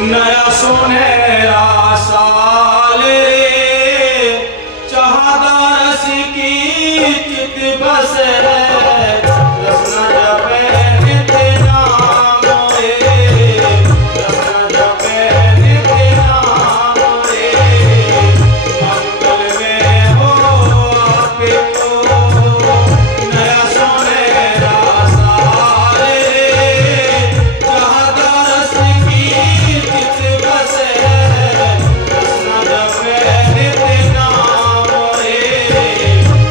नया सुनहरा साल रे चाहदा रस की चित बस रसना जपे नित्य नाम रे रसना जपे नित्य नाम रे मंगल में हो आपे को नया सुनहरा साल रे चाहदा रस की चित बस रसना जपे नित्य नाम रे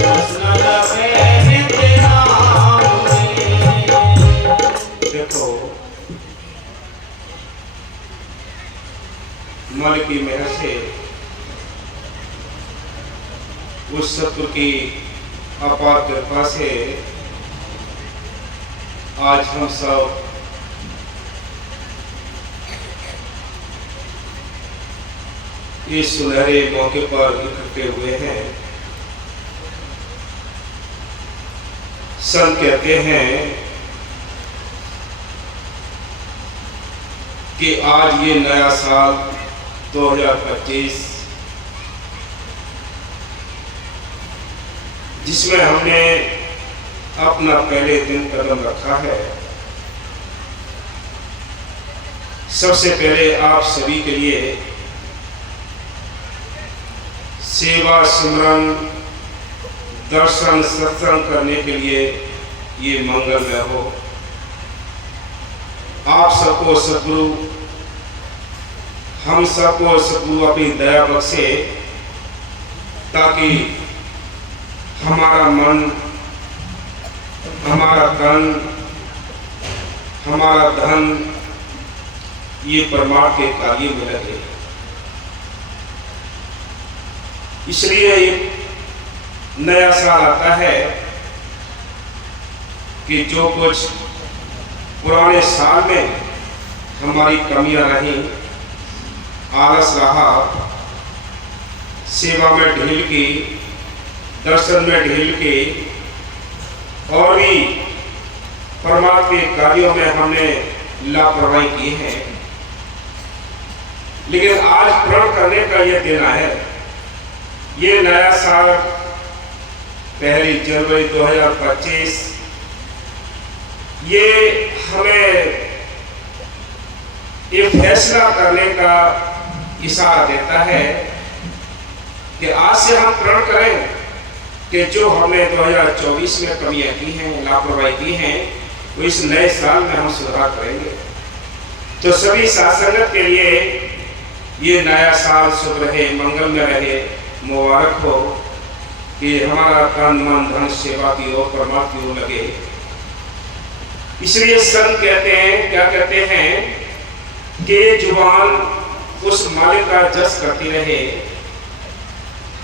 रसना जपे नित्य नाम रे। देखो मालिक की मेहर से उस सत्य की अपार कृपा से आज हम सब इस सुनहरे मौके पर इकट्ठे हुए हैं। संत कहते हैं कि आज ये नया साल 2025 जिसमें हमने अपना पहले दिन कदम रखा है, सबसे पहले आप सभी के लिए सेवा सिमरन दर्शन सत्संग करने के लिए ये मंगलमय हो। आप सबको सद्गुरु हम सबको सद्गुरु अपनी दया बख्शे ताकि हमारा मन हमारा तन हमारा धन ये परमात्मा के कार्य में लगे। इसलिए एक नया साल आता है कि जो कुछ पुराने साल में हमारी कमियां रही, आलस रहा, सेवा में ढील की, दर्शन में ढील की और भी परमात्मा के कार्यों में हमने लापरवाही की है, लेकिन आज प्रण करने का यह दिन है। ये नया साल 1 जनवरी 2025 ये हमें ये फैसला करने का इशारा देता है कि आज से हम प्रण करें कि जो हमने 2024 में कमियां की हैं, लापरवाही की हैं, तो इस नए साल में हम सुधार करेंगे। तो सभी साधक के लिए ये नया साल शुभ रहे, मंगल में रहे, मुबारक हो कि हमारा तन मन धन सेवा की ओर परमात्मा की ओर लगे। इसलिए संत कहते हैं, क्या कहते हैं कि जुबान उस मालिक का जस करती रहे।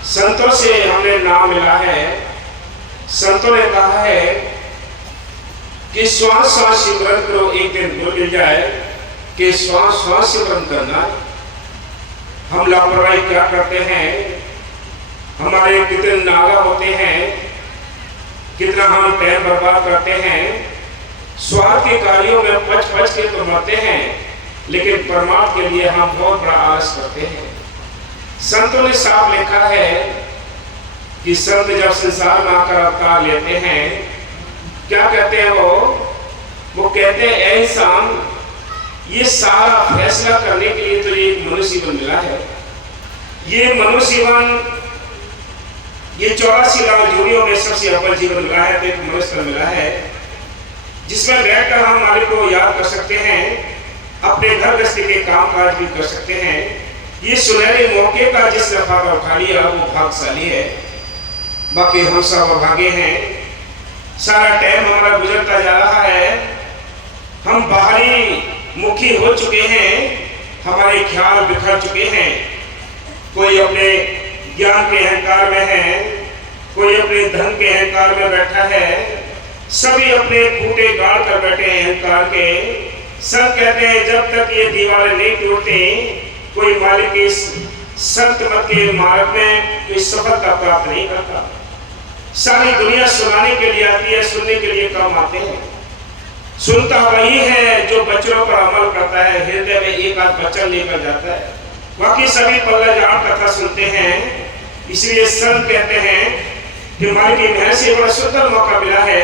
संतों से हमें नाम मिला है, संतों ने कहा है कि श्वास श्वास सिमरन करो, एक दिन गुरु मिल जाए कि श्वास श्वास सिमरन करना। हम लापरवाही क्या करते हैं, हमारे कितने नागा होते हैं, कितना हम टाइम बर्बाद करते हैं, स्वार्थ के कार्यों में पच के तो मरते हैं, लेकिन परमात्मा के लिए हम बहुत बड़ा आलस करते हैं। संतों ने साफ लिखा है कि संत जब संसार में आकर अवतार लेते हैं, क्या कहते हैं वो कहते हैं ऐ इंसान, ये सारा फैसला करने के लिए तो एक मनुष्य जीवन मिला है। ये मनुष्य जीवन ये 84 लाख जोड़ियों में सबसे अव्वल जीवन मिला है, तो एक मनुष्य मिला है जिसमें बैठकर हम मालिक को याद कर सकते हैं, अपने घर गृहस्थी के काम काज भी कर सकते हैं। ये सुनहरे मौके का जिसने फायदा उठा लिया वो भाग्यशाली है, बाकी हम सब अभागे हैं। सारा टाइम हमारा गुजरता जा रहा है, हम बाहरी मुखी हो चुके हैं, हमारे ख्याल बिखर चुके हैं। कोई अपने ज्ञान के अहंकार में है, कोई अपने धन के अहंकार में बैठा है, सभी अपने खूंटे गाड़ कर बैठे हैं अहंकार के। सब कहते हैं जब तक ये दीवारें नहीं टूटती, कोई मालिक इस संत मत के मार्ग में कोई सफलता प्राप्त नहीं करता। सारी दुनिया सुनाने के लिए आती है, सुनने के लिए काम आते हैं, सुनता वही है जो बच्चों पर अमल करता है, हृदय में एक आध वचन लेकर जाता है। बाकी सभी पल्ला झाड़ कथा सुनते हैं। इसलिए संत कहते हैं कि मालिक की मेहर से बड़ा सुंदर मौका मिला है,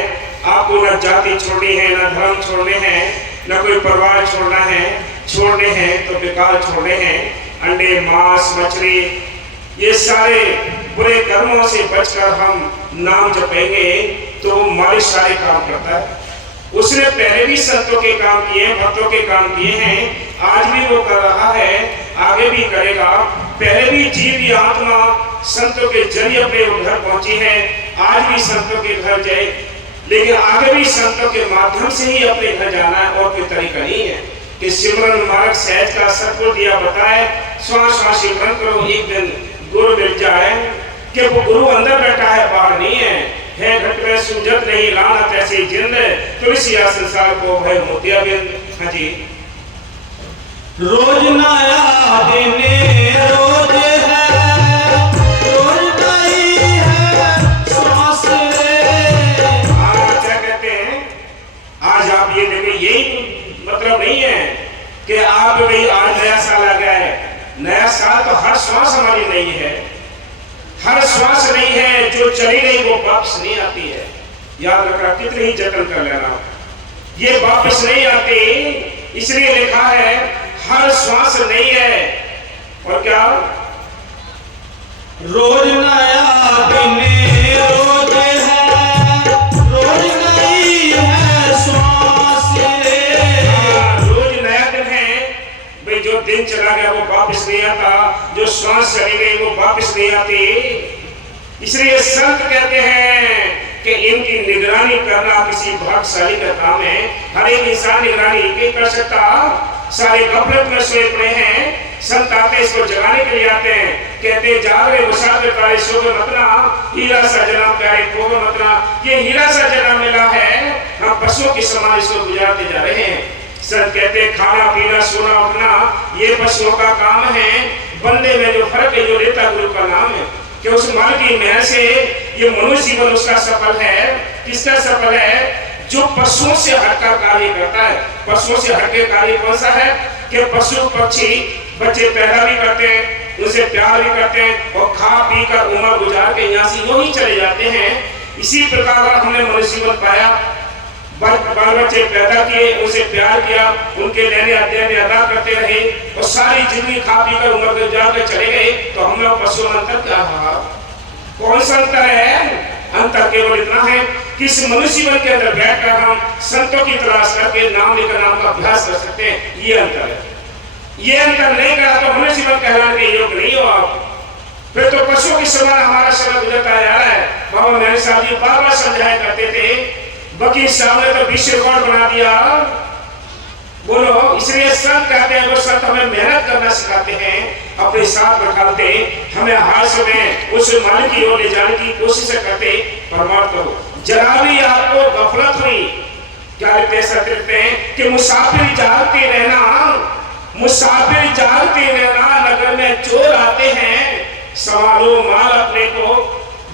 आपको न जाति छोड़नी है, न धर्म छोड़ने हैं, न कोई परिवार छोड़ना है। छोड़ने हैं तो बेकार छोड़ने हैं। अंडे, मांस, मछली, ये सारे बुरे कर्मों से बचकर हम नाम जपेंगे तो वो मालिक सारे काम करता है। उसने पहले भी संतों के काम किए, भक्तों के काम किए हैं, आज भी वो कर रहा है, आगे भी करेगा। पहले भी जीव या आत्मा संतों के जरिए अपने घर पहुंची है, आज भी संतों के घर जाए, लेकिन आगे भी संतों के माध्यम से ही अपने घर जाना है, और कोई तरीका नहीं है। कि सिमरन मार्ग सहज का सतगुरु दिया बताए, श्वास श्वास सिमरन करो, एक दिन गुरु मिल जाए। कि वो गुरु अंदर बैठा है, बाहर नहीं है घट में सूझत नहीं लानत ऐसी जिंद, तुलसिया संसार को भय मोतिया बिंद। हाँ जी। रोज नया दिन रोज है, रोज नई है सांस रे। क्या कहते हैं, आज आप ये देखें, यही मतलब नहीं है कि आप भाई आज नया साल आ गया है। नया साल तो हर श्वास हमारी नई है, हर श्वास नहीं है, जो चली गई वो वापस नहीं आती है। याद रखना, कितने ही जतन कर लेना, ये वापस नहीं आती। इसलिए लिखा है हर श्वास नहीं है, और क्या, रोज नया दिन रोज है, रोज नई है सांस रे। रोज नया दिन है भाई। जो दिन चला गया वो वापस नहीं आता, जो श्वास चली गई वो वापस नहीं आती। इसलिए संत कहते हैं कि इनकी निगरानी करना किसी भाग्यशाली का काम है। हर एक इंसान निगरानी नहीं कर सकता। सारे गफलत में सोए पड़े हैं। संत आते इसको जगाने के लिए आते हैं, कहते जाग रहे मुसाफिर तारे सोगे मतना, हीरा सा जन्म प्यारे खोगे मतना। ये हीरा सा जन्म मिला है, हम पशुओं के समान इसको गुजारते जा रहे हैं। संत कहते खाना पीना सोना उठना ये पशुओं का काम है, बंदे में जो फर्क है, जो लेता गुरु का नाम है। कि उस माल की मेहर से ये मनुष्य जीवन उसका सफल है। किसका सफल है? जो पशुओं से हटकर कार्य करता है। पशुओं से हटके कार्य कौन सा है? कि पशु पक्षी बच्चे पैदा भी करते हैं, उनसे प्यार भी करते हैं और खा पी कर उम्र गुजार के यहाँ से यूं ही चले जाते हैं। इसी प्रकार हमने मनुष्य जीवन पाया, बाल बच्चे पैदा किए, उनसे प्यार किया, उनके लेने अध्ययन अदा करते रहे और सारी जिंदगी खा पी कर उम्र गुजार के चले गए। तो हम लोग पशु अंतर क्या रहा? कौन सा अंतर है? अंतर केवल इतना है कि इस मनुष्य जीवन के अंदर बैठकर हम संतों की तलाश करके नाम लेकर नाम का अभ्यास कर सकते हैं। ये अंतर है। ये अंतर नहीं करा तो मनुष्य जीवन कहलाने के योग नहीं हो आप। फिर तो पशुओं की समान हमारा शब्द गुजरता जा रहा है। बाबा मेरे साहब जी बार बार समझाया करते थे, वकील साहब ने तो विश्व रिकॉर्ड बना दिया। बोलो, इसलिए संत कहते हैं, वो संत हमें मेहनत करना सिखाते हैं, अपने साथ बैठाते, हमें हाथ में उस मालिक की ओर ले जाने की कोशिश करते। प्रमाण करो, जरा भी आपको गफलत हुई, क्या लिखते हैं कि मुसाफिर जागते रहना, मुसाफिर जागते रहना, नगर में चोर आते हैं, संभालो माल अपने को,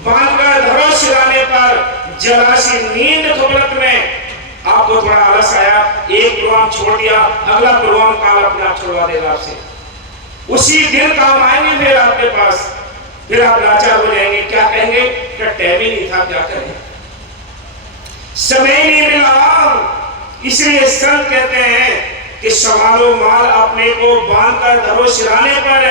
बांधकर धरो सिराने पर, जरा सी नींद गफलत में आपको थोड़ा आलस आया, एक प्रोग्राम छोड़ दिया, अगला प्रोग्राम काल अपने आप छोड़वा देगा आपसे। उसी दिन काम आएंगे फिर आपके पास, फिर आप लाचार हो जाएंगे। क्या कहेंगे? क्या टाइम ही नहीं था, क्या करें, समय नहीं मिला। इसलिए संत कहते हैं कि संभालो माल अपने को, बांधकर धरो सिराने पर,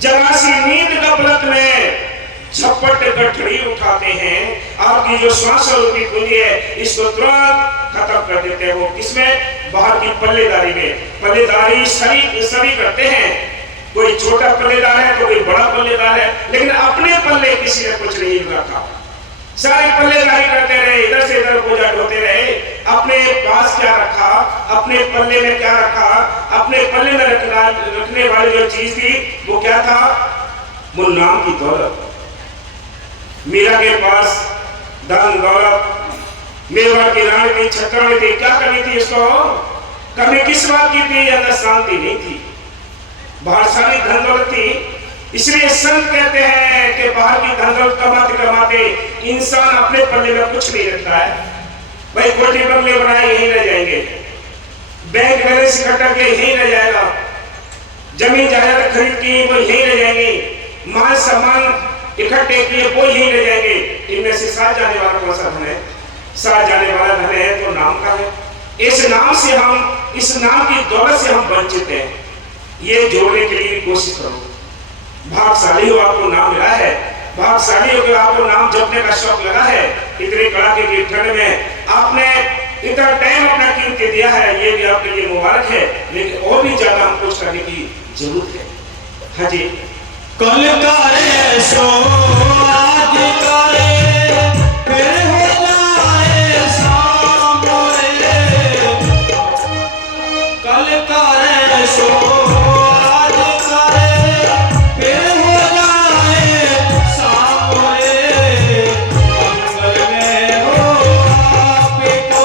जरा सी नींद गफलत में झपट गठड़ी उठाते हैं। आपकी जो श्वास रूपी कुंजी है, इसको तुरंत खत्म कर देते हैं। वो किसमें? बाहर की पल्लेदारी में। पल्लेदारी सभी करते हैं, कोई छोटा पल्लेदार है तो कोई बड़ा पल्लेदार है, लेकिन अपने पल्ले किसी ने कुछ नहीं रखा। सारे पल्लेदारी करते रहे, इधर से इधर बोझा ढोते रहे। अपने पास क्या रखा? अपने पल्ले में क्या रखा? अपने पल्ले में रखने वाली जो चीज थी वो क्या था? वो नाम की दौलत। मीरा के पास धन दौलत, मेवाड़ की रानी थी, छत्राणी थी, क्या करनी थी इसको? करनी किस बात की थी? अंदर शांति नहीं थी, बाहर सारी धन दौलत थी। इसलिए संत कहते हैं कि बाहर की धन दौलत कमाते कमाते इंसान अपने पल्ले में कुछ नहीं रखता है। भाई कोठी बंगले बनाए यहीं रह जाएंगे, बैंक बैलेंस इकट्ठा के यहीं रह जाएगा, जमीन जायदाद खरीद की वो यहीं रह जाएंगे, माल सामान इकट्ठे किए वो यहीं रह जाएंगे। इनमें से साथ जाने वाला कौन सा धन है? साथ जाने वाला धन है तो नाम का है। इस नाम से हम, इस नाम की दौलत से हम वंचित हैं। ये जोड़ने के लिए कोशिश करो। भाग्यशाली हो, आपको नाम मिला है, भाग्यशाली हो कि आपको नाम जपने का शौक लगा है। इतने कड़ाके की ठंड में आपने इतना टाइम अपना कीमती दिया है, ये भी आपके लिए मुबारक है, लेकिन और भी ज्यादा हम कुछ करने की जरूरत है। हाँ जी, कल करे सो आज करे फिर हो जाए शाम रे, कल करे सो आज करे फिर हो जाए शाम रे, मंगल में हो आपको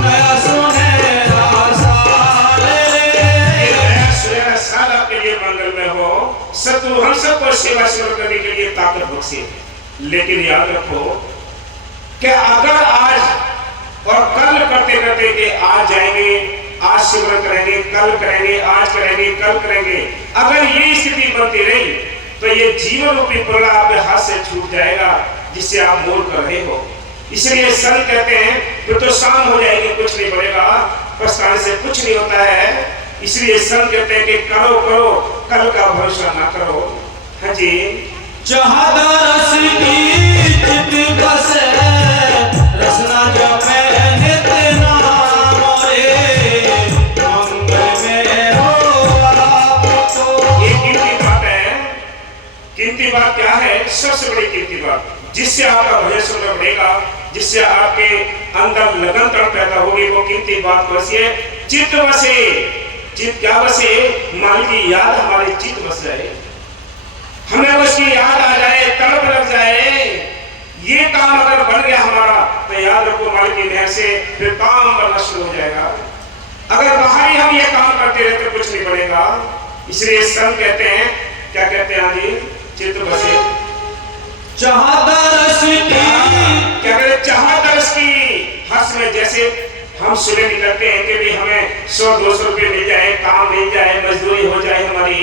नया सुनहरा साल रे। नया सुनहरा साल आपके लिए मंगल में हो। सतगुरु हम सबको सेवा करने के लिए ताकत बख्शे। लेकिन याद रखो कि अगर आज और कल करते करते कि आज जाएंगे, आज सिमरन करेंगे, कल करेंगे, आज करेंगे, कल करेंगे, अगर ये स्थिति बनती रही तो ये जीवन रूपी प्रलय आपके हाथ से छूट जाएगा, जिससे आप मोल कर रहे हो। इसलिए संत कहते हैं फिर तो शाम हो जाएगी, कुछ नहीं बढ़ेगा, पछताने से कुछ नहीं होता है। इसलिए संत कहते हैं कि करो करो, कल का भरोसा ना करो। हाँ जी, चाहता रस की चित बसे, रसना जपे नित नाम रे, मंगल में हो आपको। ये कीमती बात है। कीमती बात क्या है? सबसे बड़ी कीमती बात, जिससे आपका भजन सुनना पड़ेगा, जिससे आपके अंदर लगन तड़ पैदा होगी, वो कीमती बात बसी है चित्त बसे। चित्त क्या बसे? मालिक की याद हमारे चित्त बस जाए, हमें उसकी याद आ जाए, तड़प लग जाए। ये काम अगर बन गया हमारा तो याद रखो मालिक की मेहर से फिर काम बनना शुरू हो जाएगा। अगर बाहरी हम ये काम करते रहते कुछ नहीं बढ़ेगा। इसलिए संत कहते हैं, क्या कहते हैं? जी, चित्त बसे चाहता रस की, क्या कहते? चाहत रस की। हर्ष में जैसे हम सुबह निकलते हैं कि भी हमें 100-200 रुपये मिल जाए, काम मिल जाए, मजदूरी हो जाए हमारी,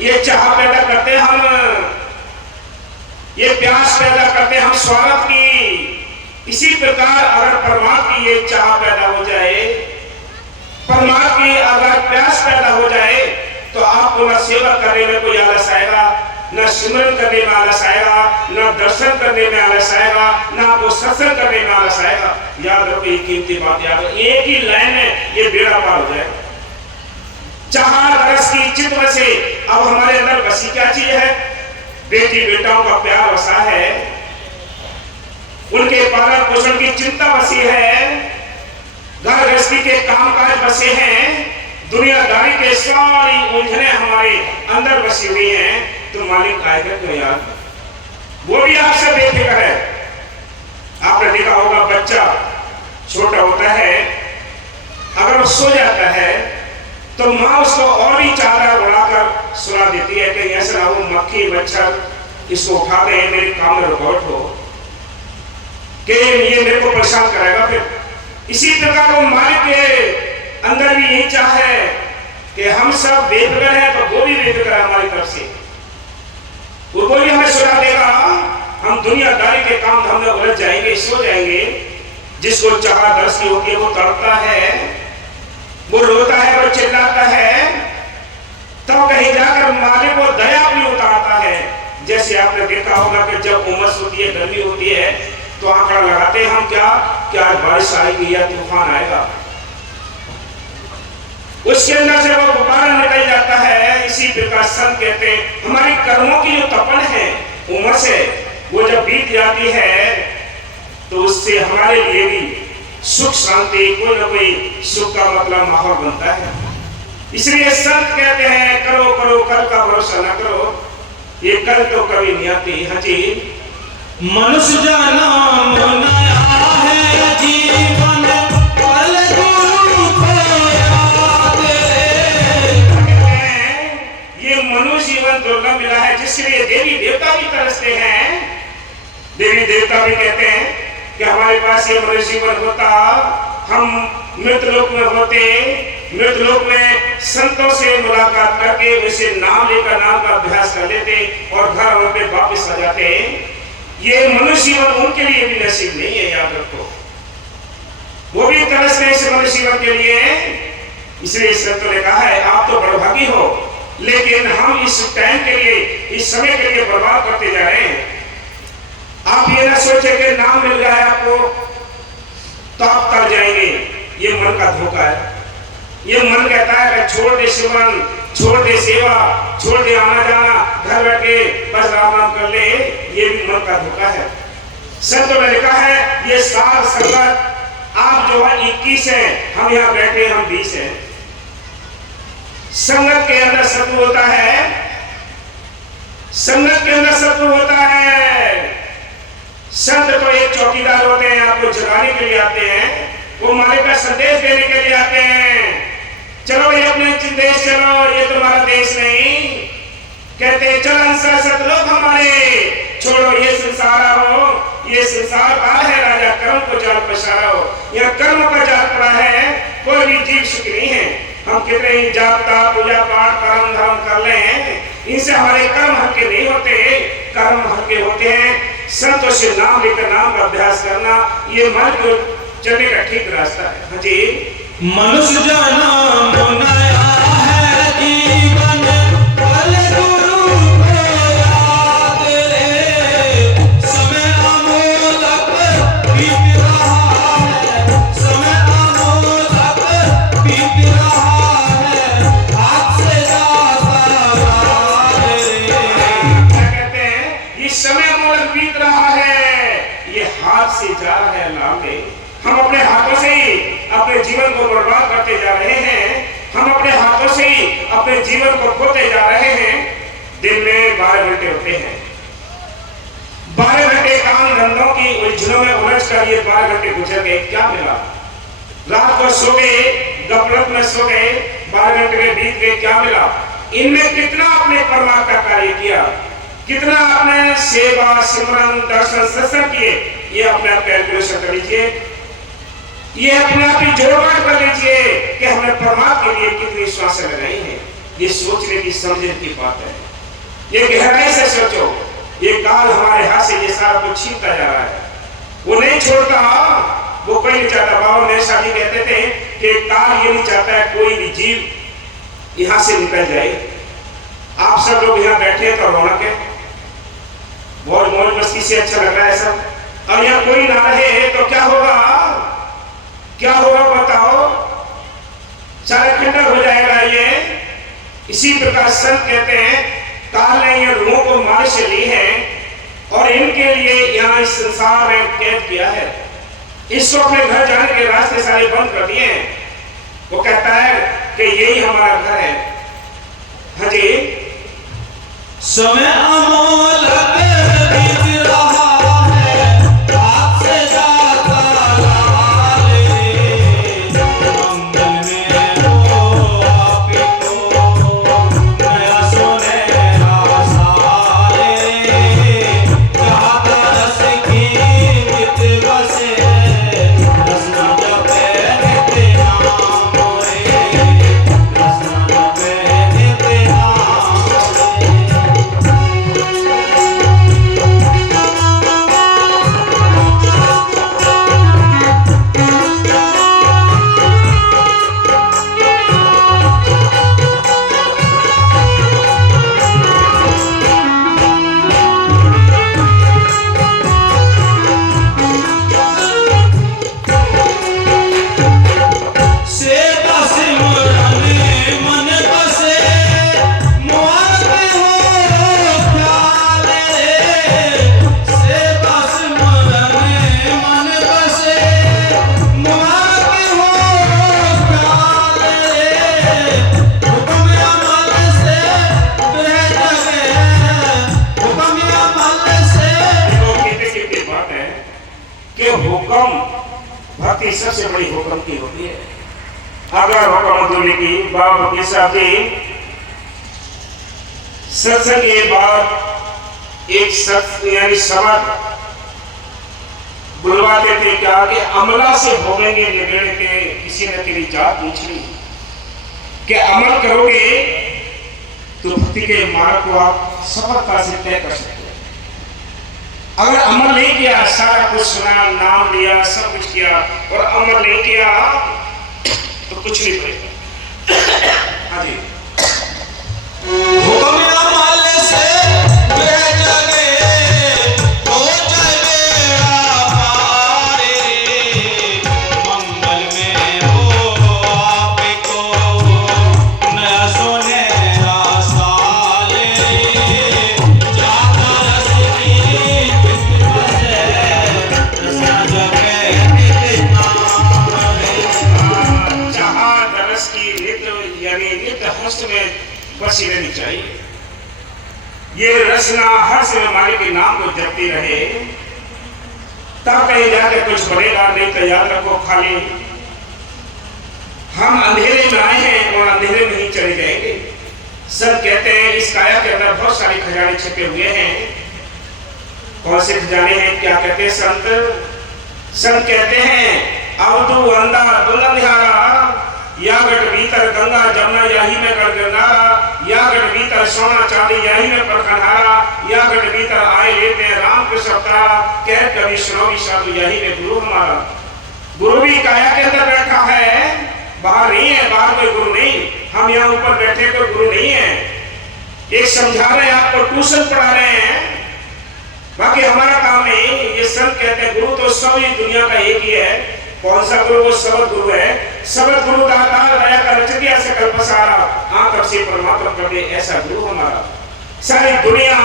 ये चाह पैदा करते हैं हम, ये प्यास पैदा करते हैं हम स्वागत की। इसी प्रकार अगर परमात्मा की ये चाह पैदा हो जाए, परमात्मा की अगर प्यास पैदा हो जाए, तो आपको न सेवा करने में कोई आलस आएगा, न सिमरन करने में आलस आएगा, न दर्शन करने में आलस आएगा, न आपको सत्संग करने में आलस आएगा। याद रखो, ये कीमती बात याद रखो, एक ही लाइन में ये बेड़ा पार हो जाएगा। चाह रस की चित्त बसे। अब हमारे अंदर बसी क्या चीज है? बेटी बेटाओं का प्यार बसा है, उनके पालन पोषण की चिंता बसी है, घर गृहस्थी के कामकाज बसे हैं, दुनियादारी के सारी उलझने हमारे अंदर बसी हुई हैं। तो मालिक आएगा क्यों यार? वो भी आपसे बेफिक्र है। आपने देखा होगा, बच्चा छोटा होता है, अगर वो सो जाता है तो माँ उसको और भी चादर उड़ाकर सुला देती है कि ऐसा ना हो मक्खी मच्छर इसको उठा दे, मेरे काम में रुकावट हो, कि ये मेरे को परेशान कराएगा। फिर इसी प्रकार वो मालिक के अंदर भी यही चाह है कि हम सब बेफिक्र हैं, तो वो भी बेफिक्र है हमारी तरफ से, वो भी हमें सुला देगा। हम दुनियादारी के काम धाम में उलझ जाएंगे, सो जाएंगे। जिसको चाह दर्श की होती है वो तड़पता है, वो रोता है, वो चिल्लाता है, तो कहीं जाकर मालिक को दया भी उतारता है। जैसे आपने देखा होगा कि जब उमस होती है, गर्मी होती है, तो आंकड़ा लगाते हैं हम क्या बारिश आएगी या तूफान आएगा। उसके अंदर से वो गुब्बारा निकल जाता है। इसी प्रकार संत कहते हैं हमारी कर्मों की जो तपन है, उमस है, वो जब बीत जाती है तो उससे हमारे लिए भी सुख शांति, कोई ना कोई सुख का मतलब माहौल बनता है। इसलिए संत कहते हैं करो करो, कल का भरोसा न करो, ये कल तो कभी नहीं आती। हाँ जी, मनुष्य जन्म नया है जीवन, कल गुरु को याद रे। ये मनुष्य जीवन दुर्लभ मिला है, जिसके लिए देवी देवता भी तरसते हैं। देवी देवता भी कहते हैं कि हमारे पास ये मनुष्य जीवन होता, हम मृतलोक में होते, मृतलोक में संतों से मुलाकात करके उसे नाम लेकर नाम का अभ्यास कर लेते और घर पे वापस आ जाते। ये मनुष्य जीवन उनके लिए भी नसीब नहीं है, याद रखो। वो भी तरसते इस मनुष्य जीवन के लिए। इसलिए संतों ने कहा है आप तो बड़भागी हो, लेकिन हम इस टाइम के लिए, इस समय के लिए बर्बाद करते जा रहे हैं। आप ये ना सोचे कि नाम मिल रहा है आपको तो आप कर जाएंगे, ये मन का धोखा है। ये मन कहता है कि छोड़ दे सिमरन, छोड़ दे सेवा, छोड़ दे आना जाना, घर बैठ के बस राम नाम कर ले, ये भी मन का धोखा है। संतों ने लिखा है ये सार संगत आप जो है 21 है, हम यहाँ बैठे हम 20 हैं। संगत के अंदर शत्रु होता है, संगत के अंदर शत्रु होता है। संत तो एक चौकीदार होते हैं, आपको जगाने के लिए आते हैं, वो मालिक का संदेश देने के लिए आते हैं। चलो ये अपने देश चलो, ये तुम्हारा देश नहीं। कहते चलन सतलोक हमारे, छोड़ो ये संसार हो, ये संसार का है राजा कर्म को जाल पसारा हो। यह कर्म का जाल पड़ा है, कोई भी जीव सुखी नहीं है। हम कितने ही जापता पूजा पाठ कर्म धर्म कर लें, इनसे हमारे कर्म हल्के नहीं होते, कर्म हल्के होते हैं संतों से नाम लेकर नाम का अभ्यास करना, ये मन को चलने का ठीक रास्ता है। हाँ जी, मनुष्य जन्म नया है जीवन पल गुरु को याद रे, समय अमोलक बीत रहा है, समय अमोलक बीत रहा है, हाथ से जाता रे। क्या कहते हैं ये समय अमोलक बीत रहा है, ये हाथ से जा रहा है लाले। हम अपने हाथों से ही अपने जीवन को बर्बाद करते जा रहे हैं, हम अपने हाथों से ही अपने जीवन को खोते जा रहे हैं। दिन में 12 घंटे होते हैं, 12 घंटे काम धंधों की उलझनों में उलझ कर ये 12 घंटे गुजर गए, क्या मिला? रात को सो गए, गफलत में सो गए, 12 घंटे में बीत गए, क्या मिला? इनमें कितना आपने परमात्मा का कार्य किया, कितना आपने सेवा सिमरन दर्शन सत्संग किए, ये अपने आप कैलकुलेशन कर लीजिए, ये अपने आप ही जोड़बाड़ कर लीजिए कि हमने परमात्मा के लिए कितनी श्वासें लगाई हैं। ये सोचने की समझने की बात है, ये गहराई से सोचो। ये काल हमारे हाथ से ये सारा कुछ छीनता जा रहा है, वो नहीं छोड़ता, वो कोई नहीं चाहता। बाबा मेरे शादी कहते थे कि काल ये नहीं चाहता है कोई भी जीव यहाँ से निकल जाए। आप सब लोग यहाँ बैठे हैं तो रौनक है, बहुत मौज मस्ती से अच्छा लग रहा है सब, और यहाँ कोई ना रहे तो क्या होगा? क्या होगा बताओ? सारा खंडर हो जाएगा ये। इसी प्रकार संत कहते हैं काल ने ये रूहों को मार से ली है और इनके लिए यहाँ इस संसार में कैद किया है। इसको अपने घर जाने के रास्ते सारे बंद कर दिए हैं। वो कहता है कि यही हमारा घर है। हाँ जी, समय अमोलक बीत रहा है, हाथ से जाता लाले, मंगल में हो आपको नया सुनहरा साले, चाहता रस की नित बसे, रसना जपे नित नाम रे, रसना जपे नित नाम रे। सेवा सिमरन मन बसे, मारते हो ख्याल रे, सेवा सिमरन मन बसे, मारते हो ख्याल रे, हुक्म अमल से बह जगे, हुक्म अमल से। देखो कितनी बात है कि हुक्म भक्ति सबसे बड़ी हुक्म की होती है। अगर हुक्म दूरी की बाबा के साथ सत्संग के बाद एक सत्य यानी शब्द बुलवाते थे क्या कि अमला से भोगेंगे निगड़ के किसी ने तेरी जात पूछनी कि अमल करोगे तो भक्ति के मार्ग को आप सफलता से तय कर सकते हैं। अगर अमल नहीं किया, सारा कुछ सुना, नाम लिया, सब कुछ किया और अमल नहीं किया तो कुछ नहीं पड़ेगा। हाँ जी, हुक्म अमल से बह जगे हो जाए बेड़ा पार रे। मंगल में हो आपको नया सुनहरा साल रे। जाता रसनी किस्मत से रसना जगे कितना रे। जहाँ दरस की नित्य यानी नित्य हस्त में बसी रहनी चाहिए। ये रचना हर समय मालिक के नाम को जपती रहे, तब कहीं जाके कुछ बनेगा, नहीं तो याद रखो खाली हम अंधेरे में आए हैं और अंधेरे में ही चले जाएंगे। सब कहते हैं इस काया के अंदर बहुत सारे खजाने छिपे हुए हैं। कौन से खजाने हैं, क्या कहते हैं संत? संत कहते हैं अवधु अंधा दुल्हनिहारा, या गढ़ भीतर गंगा जमुना याही में गढ़ गंगारा, या गढ़ भीतर सोना चांदी याही में परखनहारा, या गढ़ भीतर आए लेते राम कृष्ण अवतारा, कह कभी सुनो साधु याही में गुरु हमारा। गुरु भी काया के अंदर बैठा है, बाहर नहीं है, बाहर कोई गुरु नहीं। हम यहाँ ऊपर बैठे कोई गुरु नहीं है, एक समझा रहे हैं आपको, ट्यूशन पढ़ा रहे हैं, बाकी हमारा काम नहीं। ये संत कहते हैं गुरु तो सब ही दुनिया का एक ही है। कौन सा गुरु? वो सबद गुरु है। सबद गुरु दाता दया का रचदिया सकल पसारा, आंख से परमात्मा कर दे ऐसा गुरु हमारा। सारी दुनिया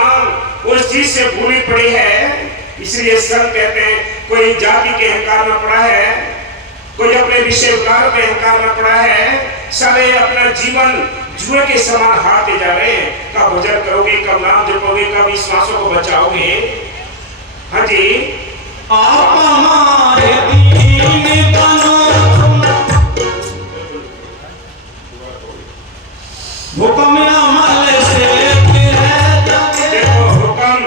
उस चीज से भूली पड़ी है, इसलिए संत कहते हैं कोई जाति के अहंकार में पड़ा है, कोई अपने विषय विकार के अहंकार में पड़ा है। सारे अपना जीवन जुए के समान हारते जा रहे हैं। कब भजन करोगे, कब नाम जपोगे, कब इस सांसों को बचाओगे? हाँ जी, आप हमारे दीन बनो, हुक्म अमल से बह जगे। देखो हुक्म,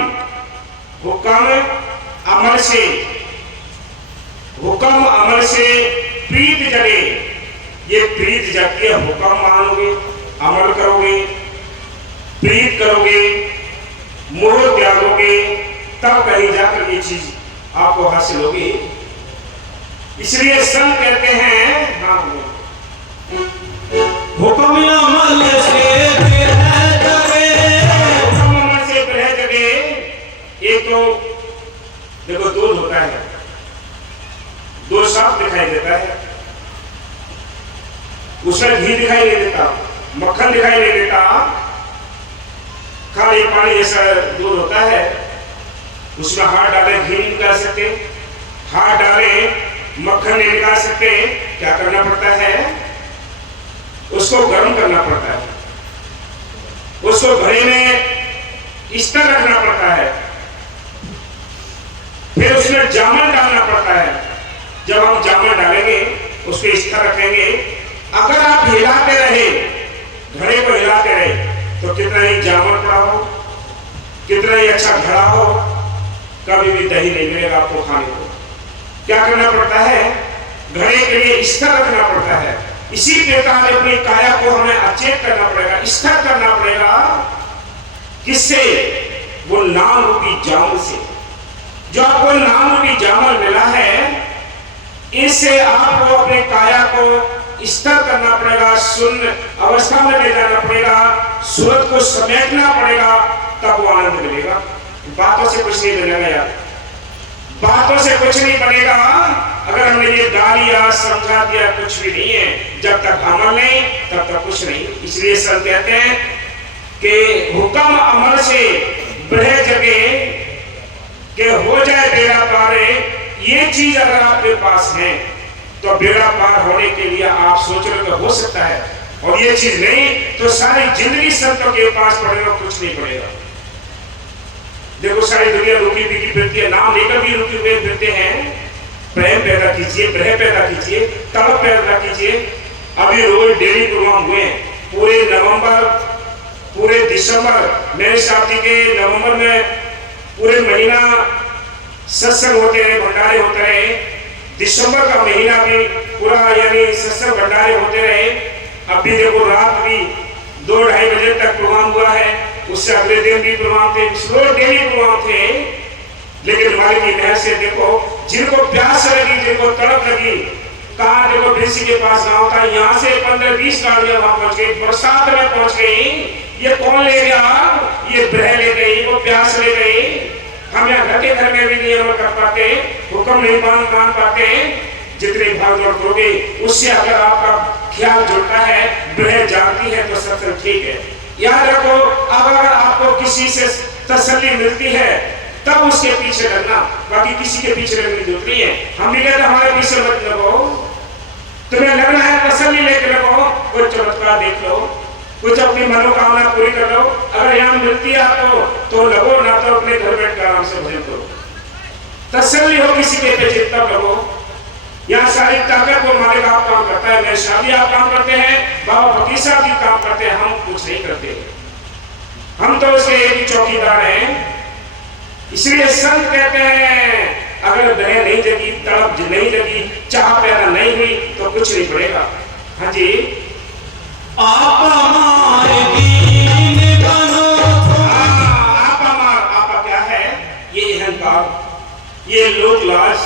हुक्म अमल से, हुक्म अमल से प्रीत जगे। ये प्रीत जगती है, हुक्म मानोगे, अमल करोगे, प्रीत करोगे, मोह त्यागोगे, तब कहीं जाकर ये चीज आपको हासिल होगी। इसलिए संत कहते हैं हाँ, हुक्म अमल से बह जगे। हुक्म अमल से बह जगे। एक तो देखो दूध होता है, दूध साफ दिखाई देता है, उसमें घी दिखाई नहीं देता, मक्खन दिखाई नहीं देता, खाली पानी जैसा दूध होता है। उसमें हाथ डाले घी नहीं निकाल सकते, हाथ डाले मक्खन नहीं निकाल सकते। क्या करना पड़ता है? उसको गर्म करना पड़ता है, उसको घड़े में स्तर रखना पड़ता है, फिर उसमें जामन डालना पड़ता है। जब हम जामन डालेंगे, उसको स्तर रखेंगे, अगर आप हिलाते रहे, घड़े को हिलाते रहे, तो कितना ही जामन पड़ा हो, कितना ही अच्छा घड़ा हो, कभी भी दही नहीं मिलेगा आपको खाने को। क्या करना पड़ता है? घड़े के लिए स्तर रखना पड़ता है। इसी प्रकार अपनी काया को हमें अचेत करना पड़ेगा, स्तर करना पड़ेगा। किससे? वो नाम रूपी जामुन से। जो आपको नाम रूपी जामुन मिला है, इससे आपको अपने काया को स्तर करना पड़ेगा, शून्य अवस्था में ले जाना पड़ेगा, सूरत को समेटना पड़ेगा, तब वो आनंद मिलेगा। बातों से कुछ नहीं बनेगा यार, बातों से कुछ नहीं बनेगा। अगर हमने ये गा लिया, समझा दिया, कुछ भी नहीं है। जब तक अमल नहीं, तब तक कुछ नहीं। इसलिए संत कहते हैं कि हुक्म अमल से बह जगे कि हो जाए बेड़ा पार। ये चीज अगर आपके पास है तो बेड़ा पार होने के लिए आप सोच रहे तो हो सकता है, और ये चीज नहीं तो सारी जिंदगी संतों के पास पड़ेगा, कुछ नहीं पड़ेगा। देखो सारी दुनिया रुकी बिकी फिरती है, नाम लेकर भी रुके हुए फिरते हैं। प्रेम पैदा कीजिए, प्रेम पैदा कीजिए, तड़प पैदा कीजिए। अभी रोज डेली प्रोग्राम हुए हैं, पूरे नवंबर, पूरे दिसंबर, मेरे साथी के नवंबर में पूरे महीना सत्संग होते रहे, भंडारे होते रहे। दिसंबर का महीना भी पूरा यानी सत्संग भंडारे होते रहे। अभी देखो रात भी 2-2:30 बजे तक प्रोग्राम हुआ है, उससे अगले दिन भी प्रोग्राम थे, रोज डेली प्रोग्राम थे। लेकिन मालिक की मेहर से देखो, जिनको प्यास लगी, जिनको तड़प लगी, कहा देखो बेसी के पास गांव था, यहाँ से 15-20 गाड़ियां वहां पहुंच गई, बरसात में पहुंच गई। ये कौन ले गया? ये ब्रह ले गई, वो प्यास ले गई। हम यहाँ घर में भी नहीं अमल कर पाते, हुक्म नहीं मान पाते। जितने भाग दौड़ करोगे उससे अगर आपका ख्याल जुड़ता है, ब्रह जानती है तो सत्संग ठीक है। याद रखो, अब अगर आपको किसी से तसल्ली मिलती है तब उसके पीछे लगना, बाकी किसी के पीछे लगने की जरूरत नहीं है। हम भी कहते हमारे पीछे मत लगो, तुम्हें लगना है तसल्ली लेके लगो, कोई चमत्कार देख लो, कुछ अपनी मनोकामना पूरी कर लो। अगर यहाँ मिलती है आपको तो लगो, ना तो अपने घर बैठ कर आराम से भजन करो। तसल्ली हो किसी के पीछे तब लगो। यहाँ सारी ताकत को मालिक आप काम करता है। मेरे शादी आप काम करते हैं, बाबा फकीर साहब भी काम करते हैं, हम कुछ नहीं करते, हम तो उसके एक ही चौकीदार हैं। इसलिए संत कहते हैं अगर बहन नहीं जगी, तड़प नहीं जगी, चाह पैदा नहीं हुई तो कुछ नहीं पड़ेगा। हाँ जी, आप हमारे दीन बनो। आपा क्या है? ये अहंकार, ये लोक लाज,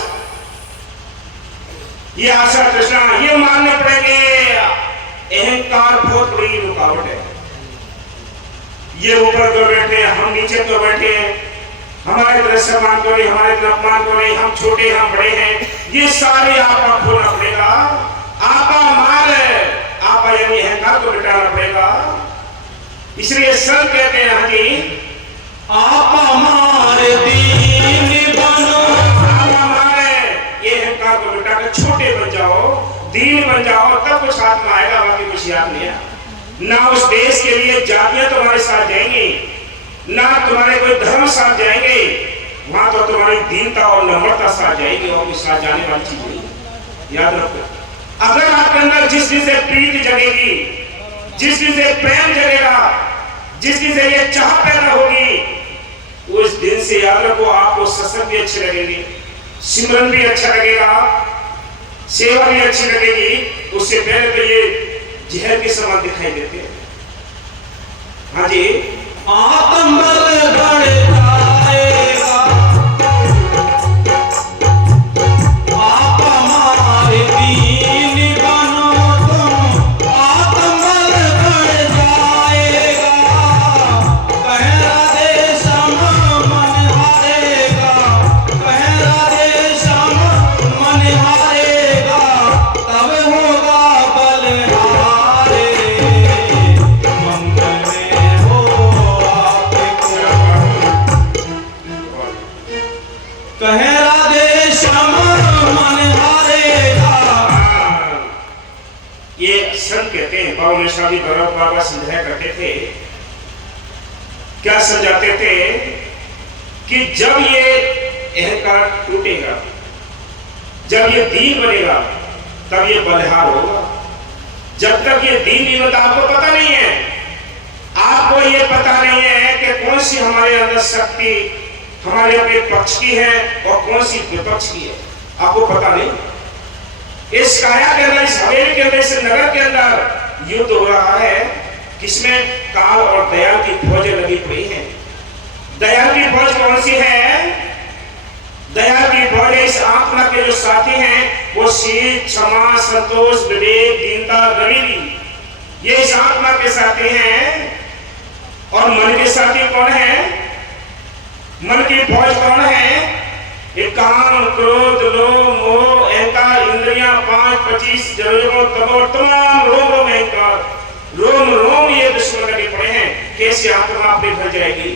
ये आशा तृष्णा, ये मानने पड़ेंगे। अहंकार बहुत बड़ी रुकावट है। ये ऊपर क्यों बैठे, हम नीचे क्यों बैठे, हमारे तरह सम्मान क्यों नहीं, हमारे तरह अपमान क्यों नहीं, हम छोटे हम बड़े हैं, ये सारे आपा खोलना पड़ेगा। आपा मार, आपा यानी अहंकार को मिटाना पड़ेगा। इसलिए संत कहते हैं हाँ जी, आप हमारे दीन बनो। आपा मारे, ये अहंकार को मिटाकर छोटे बन जाओ, दीन बन जाओ, तब कुछ हाथ में आएगा, बाकी कुछ याद नहीं है। ना उस देश के लिए जातियां तुम्हारे साथ जाएंगी, ना तुम्हारे कोई धर्म साथ जाएंगे, वहां तो तुम्हारी दीनता और नम्रता साथ जाएगी, और कुछ साथ जाने वाली चीज नहीं। याद रखो, अगर आपके अंदर जिस दिन से प्रीति जगेगी, जिस दिन से प्रेम जगेगा, जिस दिन से ये चाह पैदा होगी, उस दिन से याद रखो आपको सत्संग भी अच्छे लगेंगे, सिमरन भी अच्छा लगेगा, सेवा भी अच्छी लगेगी। उससे पहले तो ये जहर के समान दिखाई देते हैं। हाँ जी, आत्मबल बढ़ जाएगा, आप हमारे दीन बनो तुम। आत्मबल बढ़ जाएगा, कह राधे श्याम मन हारेगा, कह राधे श्याम मन हारेगा, तब होगा बलहारे। मंगल में हो कह राधे श्याम मन हारेगा। ये संत कहते हैं, बाबा में शादी बाबा समझाया करते थे। क्या समझाते थे कि जब ये अहंकार टूटेगा, जब ये दीन बनेगा, तब ये बलिहार होगा। जब तक ये दीन नहीं होता, आपको पता नहीं है, आपको ये पता नहीं है कि कौन सी हमारे अंदर शक्ति हमारे अपने पक्ष की है और कौन सी विपक्ष की है, आपको पता नहीं। इस काया के अंदर, इस हवेली के अंदर, इस नगर के अंदर युद्ध हो रहा है, किसमें? काल और दयाल की फौजें लगी पड़ी हैं। दयाल की फौज कौन सी है? दयाल की फौज इस आत्मा के जो साथी हैं, वो शील, क्षमा, संतोष, विवेक, दीनता, गरीबी, ये इस आत्मा के साथी हैं। और मन के साथी कौन है? मन की फौज कौन है? ये काम, क्रोध, लोभ, मोह, अहंकार, इंद्रियां, 5-25 जरूरों, तमाम रोम रोम अहंकार, रोम रोम ये दुश्मन लगे पड़े हैं। कैसे आत्मा अपने घर जाएगी?